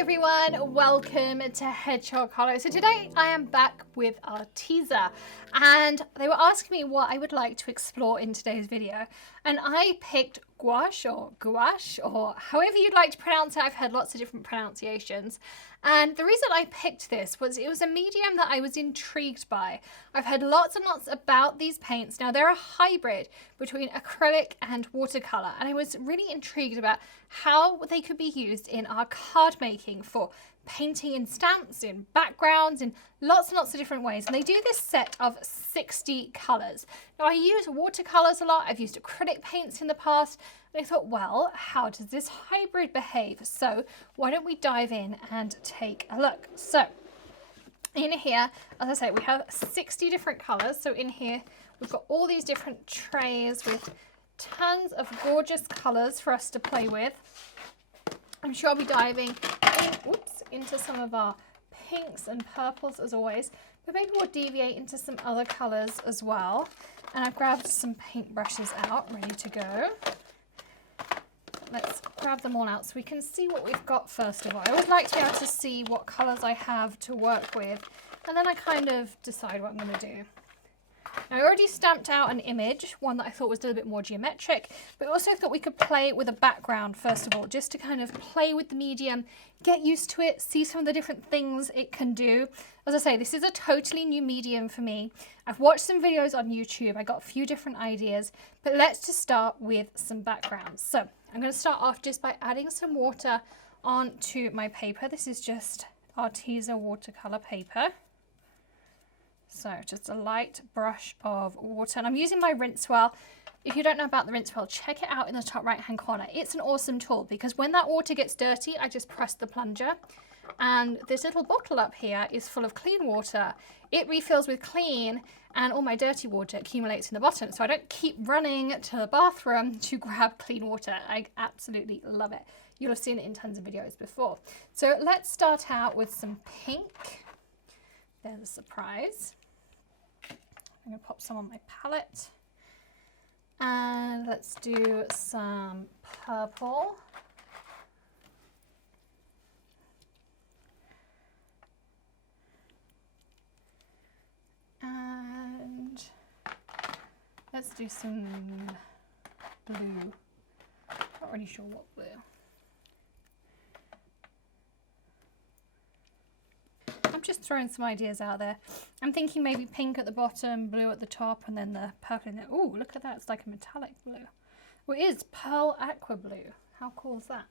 everyone, welcome to Hedgehog Hollow. So today I am back with our teaser, and they were asking me what I would like to explore in today's video, and I picked gouache or gouache or however you'd like to pronounce it. I've heard lots of different pronunciations, and the reason I picked this was it was a medium that I was intrigued by. I've heard lots and lots about these paints. Now they're a hybrid between acrylic and watercolor, and I was really intrigued about how they could be used in our card making for painting in stamps, in backgrounds, in lots and lots of different ways. And they do this set of 60 colors. Now I use watercolors a lot. I've used acrylic paints in the past. And I thought, well, how does this hybrid behave? So why don't we dive in and take a look? So in here, as I say, we have 60 different colors. So in here, we've got all these different trays with tons of gorgeous colors for us to play with. I'm sure I'll be diving into some of our pinks and purples as always, but maybe we'll deviate into some other colors as well. And I've grabbed some paint brushes out, ready to go. Let's grab them all out so we can see what we've got first of all. I always like to be able to see what colors I have to work with, and then I kind of decide what I'm going to do. Now, I already stamped out an image, one that I thought was a little bit more geometric, but I also thought we could play with a background first of all, just to kind of play with the medium, get used to it, see some of the different things it can do. As I say, this is a totally new medium for me. I've watched some videos on YouTube, I got a few different ideas, but let's just start with some backgrounds. So I'm going to start off just by adding some water onto my paper. This is just our teaser watercolor paper. So just a light brush of water, and I'm using my Rinse Well. If you don't know about the Rinse Well, check it out in the top right hand corner. It's an awesome tool because when that water gets dirty, I just press the plunger, and this little bottle up here is full of clean water. It refills with clean, and all my dirty water accumulates in the bottom, so I don't keep running to the bathroom to grab clean water. I absolutely love it. You'll have seen it in tons of videos before. So let's start out with some pink. There's a surprise. I'm going to pop some on my palette, and let's do some purple. And let's do some blue. Not really sure what blue. I'm just throwing some ideas out there. I'm thinking maybe pink at the bottom, blue at the top, and then the purple in there. Oh, look at that. It's like a metallic blue. Well, it is pearl aqua blue. How cool is that?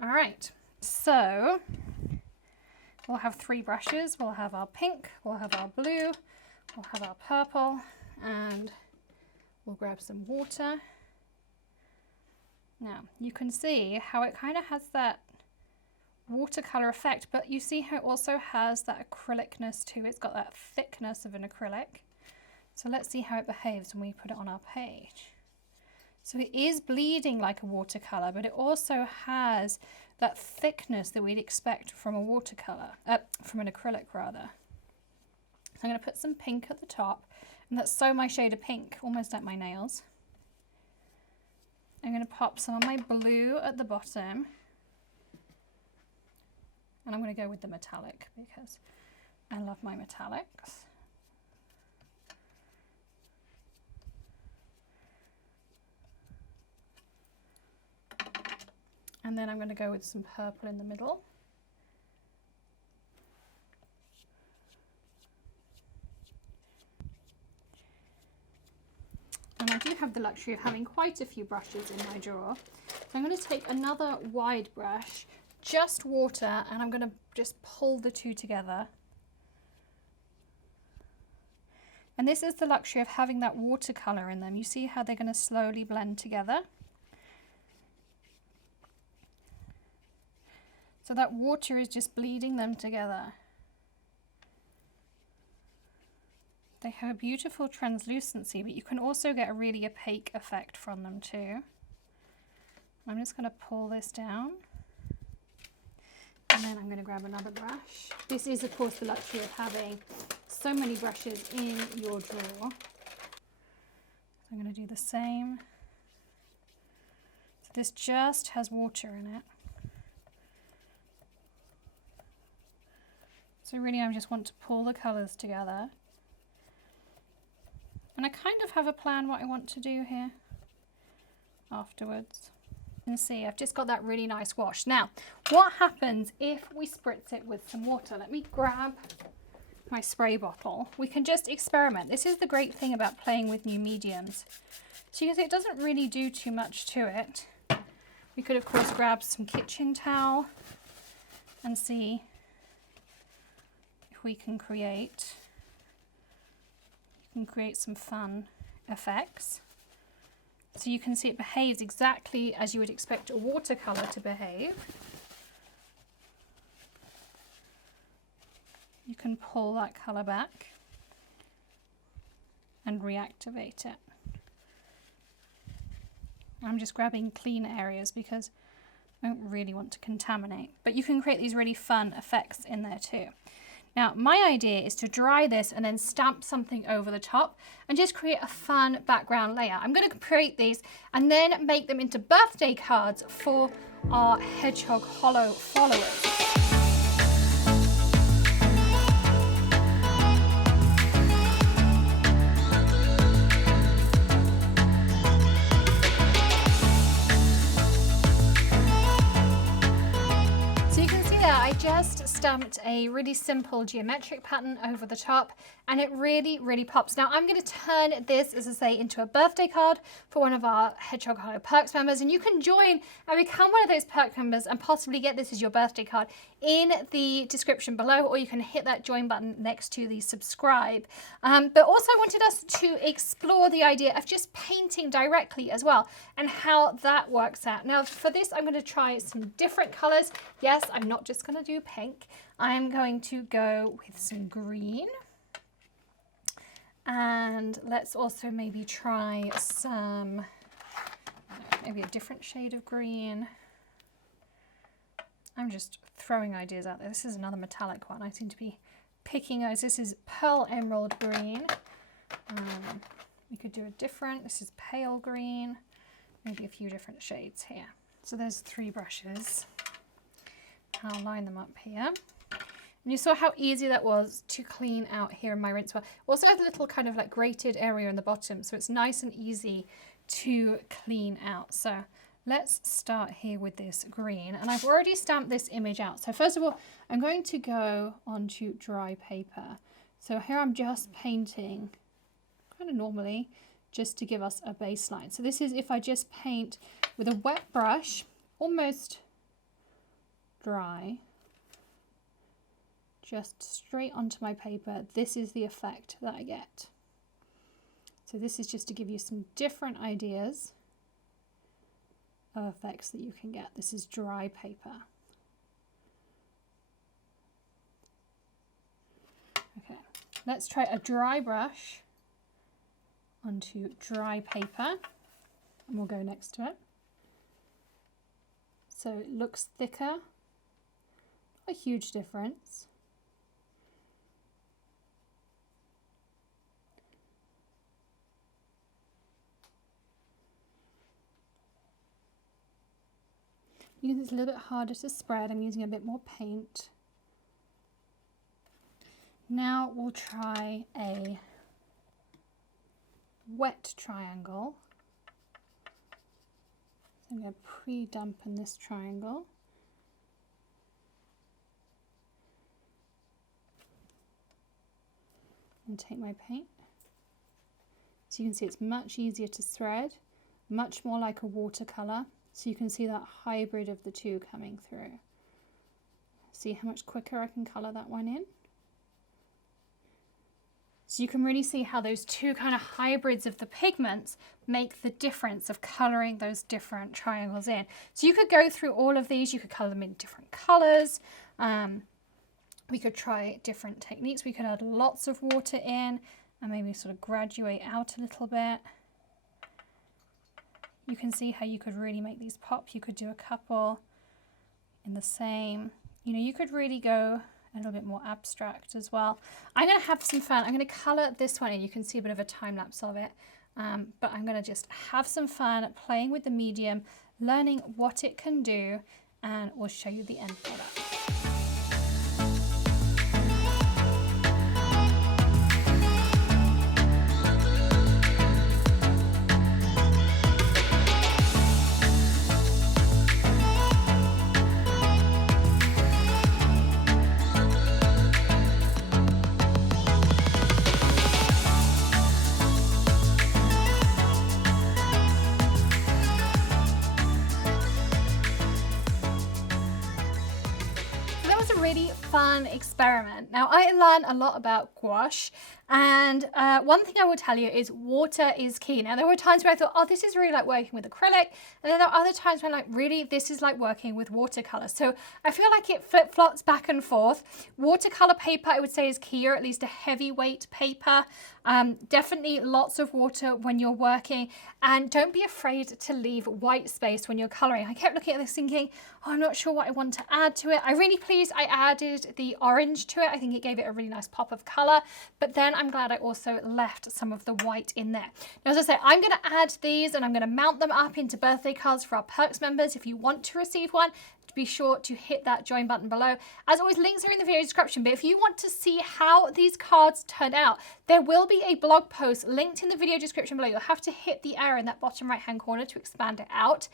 All right. So we'll have 3 brushes. We'll have our pink, we'll have our blue, we'll have our purple, and we'll grab some water. Now, you can see how it kind of has that watercolor effect, but you see how it also has that acrylicness too. It's got that thickness of an acrylic. So let's see how it behaves when we put it on our page. So it is bleeding like a watercolor, but it also has that thickness that we'd expect from a watercolor, from an acrylic rather. So I'm going to put some pink at the top, and that's so my shade of pink, almost like my nails. I'm going to pop some of my blue at the bottom. And I'm going to go with the metallic because I love my metallics. And then I'm going to go with some purple in the middle. And I do have the luxury of having quite a few brushes in my drawer. So I'm going to take another wide brush, just water, and I'm going to just pull the two together. And this is the luxury of having that watercolor in them. You see how they're going to slowly blend together. So that water is just bleeding them together. They have a beautiful translucency, but you can also get a really opaque effect from them too. I'm just going to pull this down. And then I'm going to grab another brush. This is, of course, the luxury of having so many brushes in your drawer. So I'm going to do the same. So this just has water in it. So really I just want to pull the colours together. And I kind of have a plan what I want to do here afterwards. You can see I've just got that really nice wash. Now, what happens if we spritz it with some water? Let me grab my spray bottle. We can just experiment. This is the great thing about playing with new mediums. So you can see it doesn't really do too much to it. We could of course grab some kitchen towel and see if we can create some fun effects. So you can see it behaves exactly as you would expect a watercolor to behave. You can pull that color back and reactivate it. I'm just grabbing clean areas because I don't really want to contaminate, but you can create these really fun effects in there too. Now, my idea is to dry this and then stamp something over the top and just create a fun background layer. I'm going to create these and then make them into birthday cards for our Hedgehog Hollow followers. I just stamped a really simple geometric pattern over the top and it really pops. Now I'm going to turn this, as I say, into a birthday card for one of our Hedgehog Hollow Perks members, and you can join and become one of those perk members and possibly get this as your birthday card in the description below, or you can hit that join button next to the subscribe. But also I wanted us to explore the idea of just painting directly as well and how that works out. Now for this I'm going to try some different colors. Yes, I'm not just going to do pink. I'm going to go with some green. And let's also maybe try some, maybe a different shade of green. I'm just throwing ideas out there. This is another metallic one. I seem to be picking those. This is Pearl Emerald Green. We could do a different, this is pale green, maybe a few different shades here. So there's 3 brushes. I'll line them up here. And you saw how easy that was to clean out here in my rinse well. It also has a little kind of like grated area in the bottom, so it's nice and easy to clean out. So let's start here with this green. And I've already stamped this image out. So first of all, I'm going to go onto dry paper. So here I'm just painting kind of normally, just to give us a baseline. So this is if I just paint with a wet brush, almost dry, just straight onto my paper, this is the effect that I get. So this is just to give you some different ideas of effects that you can get. This is dry paper. Okay, let's try a dry brush onto dry paper, and we'll go next to it. So it looks thicker, not a huge difference. It's a little bit harder to spread. I'm using a bit more paint. Now we'll try a wet triangle. So I'm going to pre-dampen this triangle. And take my paint. So you can see it's much easier to thread, much more like a watercolor. So you can see that hybrid of the two coming through. See how much quicker I can color that one in? So you can really see how those two kind of hybrids of the pigments make the difference of coloring those different triangles in. So you could go through all of these, you could color them in different colors. We could try different techniques. We could add lots of water in and maybe sort of graduate out a little bit. You can see how you could really make these pop. You could do a couple in the same. You know, you could really go a little bit more abstract as well. I'm going to have some fun. I'm going to color this one in. You can see a bit of a time lapse of it. But I'm going to just have some fun playing with the medium, learning what it can do, and we'll show you the end product. fun experiment. Now, I learned a lot about gouache, and one thing I will tell you is water is key. Now, there were times where I thought, oh, this is really like working with acrylic, and then there are other times when like, really, this is like working with watercolor. So I feel like it flip-flops back and forth. Watercolor paper, I would say, is key, or at least a heavyweight paper. Definitely lots of water when you're working, and don't be afraid to leave white space when you're coloring. I kept looking at this thinking, oh, I'm not sure what I want to add to it. I'm really pleased I added the orange to it. I think it gave it a really nice pop of color, but then I'm glad I also left some of the white in there. Now, as I say, I'm going to add these and I'm going to mount them up into birthday cards for our Perks members. If you want to receive one, be sure to hit that join button below. As always, links are in the video description, but if you want to see how these cards turn out, there will be a blog post linked in the video description below. You'll have to hit the arrow in that bottom right hand corner to expand it out.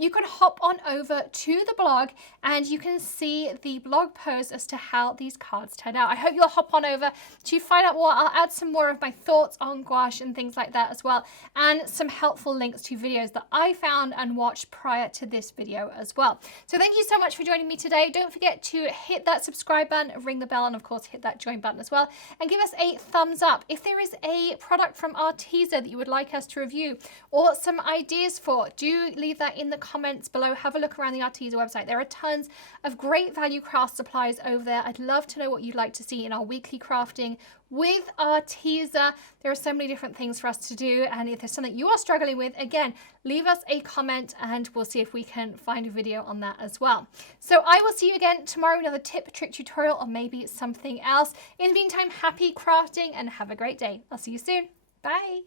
You can hop on over to the blog and you can see the blog post as to how these cards turn out. I hope you'll hop on over to find out more. I'll add some more of my thoughts on gouache and things like that as well, and some helpful links to videos that I found and watched prior to this video as well. So thank you so much for joining me today. Don't forget to hit that subscribe button, ring the bell, and of course hit that join button as well, and give us a thumbs up. If there is a product from our teaser that you would like us to review or some ideas for, do leave that in the comments below. Have a look around the Arteza website. There are tons of great value craft supplies over there. I'd love to know what you'd like to see in our weekly crafting with our teaser. There are so many different things for us to do, and if there's something you are struggling with, again, leave us a comment and we'll see if we can find a video on that as well. So I will see you again tomorrow with another tip, trick, tutorial, or maybe something else. In the meantime, happy crafting and have a great day. I'll see you soon. Bye.